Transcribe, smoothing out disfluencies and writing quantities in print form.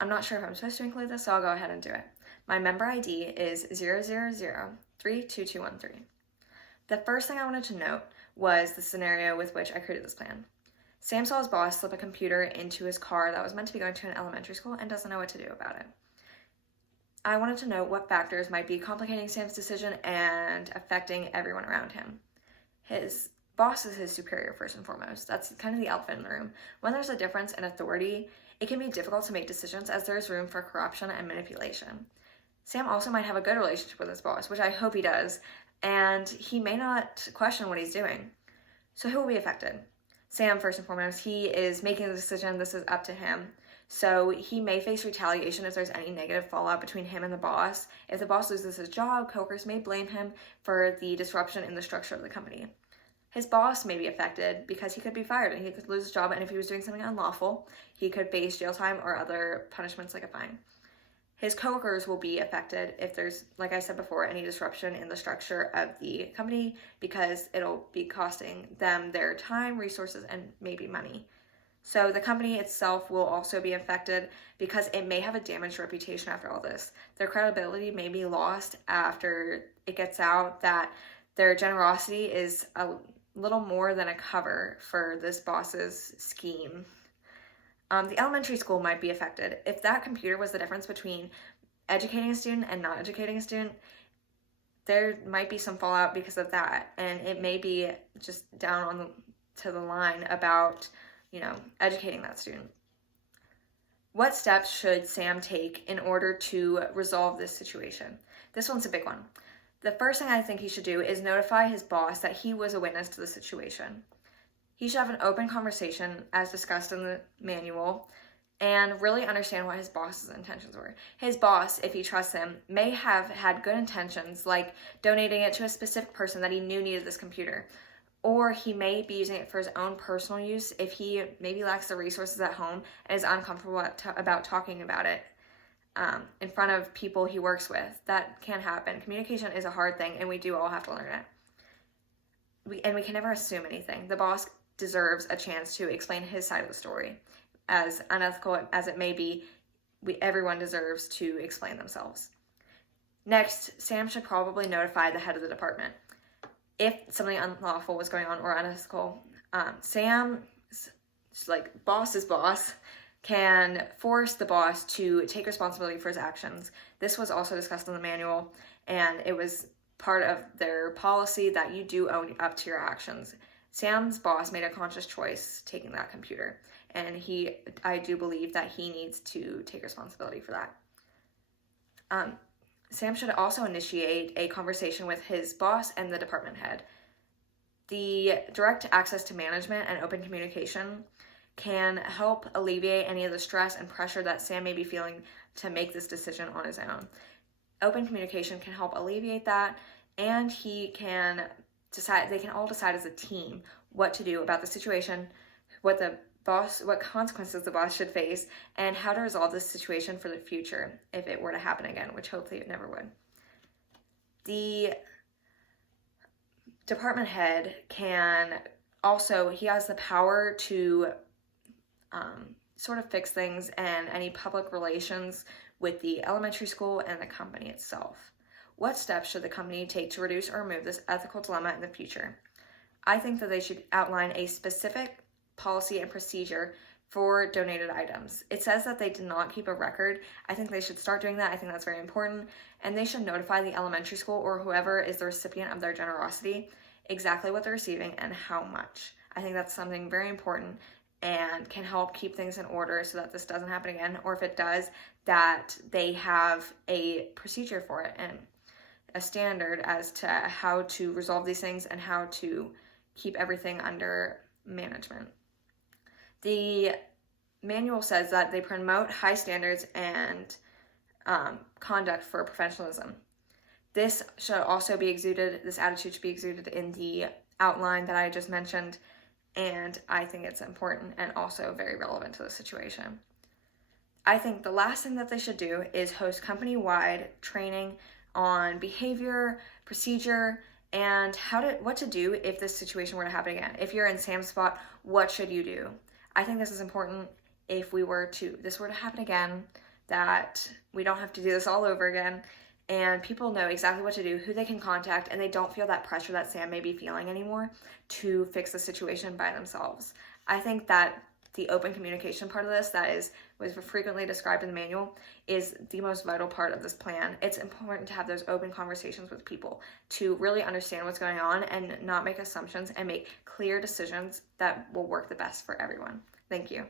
I'm not sure if I'm supposed to include this, so I'll go ahead and do it. My member ID is 000-32213. The first thing I wanted to note was the scenario with which I created this plan. Sam saw his boss slip a computer into his car that was meant to be going to an elementary school and doesn't know what to do about it. I wanted to know what factors might be complicating Sam's decision and affecting everyone around him. His boss is his superior first and foremost. That's kind of the elephant in the room. When there's a difference in authority, it can be difficult to make decisions as there is room for corruption and manipulation. Sam also might have a good relationship with his boss, which I hope he does, and he may not question what he's doing. So who will be affected? Sam, first and foremost, he is making the decision. This is up to him. So he may face retaliation if there's any negative fallout between him and the boss. If the boss loses his job, coworkers may blame him for the disruption in the structure of the company. His boss may be affected because he could be fired and he could lose his job, and if he was doing something unlawful, he could face jail time or other punishments like a fine. His coworkers will be affected if there's, like I said before, any disruption in the structure of the company, because it'll be costing them their time, resources, and maybe money. So the company itself will also be affected because it may have a damaged reputation after all this. Their credibility may be lost after it gets out that their generosity is a little more than a cover for this boss's scheme. The elementary school might be affected. If that computer was the difference between educating a student and not educating a student, there might be some fallout because of that. And it may be just down to the line about, educating that student. What steps should Sam take in order to resolve this situation? This one's a big one. The first thing I think he should do is notify his boss that he was a witness to the situation. He should have an open conversation, as discussed in the manual, and really understand what his boss's intentions were. His boss, if he trusts him, may have had good intentions, like donating it to a specific person that he knew needed this computer. Or he may be using it for his own personal use if he maybe lacks the resources at home and is uncomfortable about talking about it in front of people he works with. That can happen. Communication is a hard thing, and we do all have to learn it. We can never assume anything. The boss deserves a chance to explain his side of the story. As unethical as it may be, everyone deserves to explain themselves. Next, Sam should probably notify the head of the department. If something unlawful was going on or unethical, Sam's boss's boss can force the boss to take responsibility for his actions. This was also discussed in the manual, and it was part of their policy that you do own up to your actions. Sam's boss made a conscious choice taking that computer, and I do believe that he needs to take responsibility for that. Sam should also initiate a conversation with his boss and the department head. The direct access to management and open communication can help alleviate any of the stress and pressure that Sam may be feeling to make this decision on his own. Open communication can help alleviate that, and they can all decide as a team what to do about the situation, what consequences the boss should face, and how to resolve this situation for the future if it were to happen again, which hopefully it never would. The department head he has the power to sort of fix things and any public relations with the elementary school and the company itself. What steps should the company take to reduce or remove this ethical dilemma in the future? I think that they should outline a specific policy and procedure for donated items. It says that they did not keep a record. I think they should start doing that. I think that's very important. And they should notify the elementary school or whoever is the recipient of their generosity exactly what they're receiving and how much. I think that's something very important and can help keep things in order so that this doesn't happen again, or if it does, that they have a procedure for it and a standard as to how to resolve these things and how to keep everything under management. The manual says that they promote high standards and conduct for professionalism. This attitude should be exuded in the outline that I just mentioned, and I think it's important and also very relevant to the situation. I think the last thing that they should do is host company-wide training on behavior, procedure, and what to do if this situation were to happen again. If you're in Sam's spot, what should you do? I think this is important. If this were to happen again, that we don't have to do this all over again, and people know exactly what to do, who they can contact, and they don't feel that pressure that Sam may be feeling anymore to fix the situation by themselves. I think that the open communication part of this that was frequently described in the manual is the most vital part of this plan. It's important to have those open conversations with people to really understand what's going on and not make assumptions and make clear decisions that will work the best for everyone. Thank you.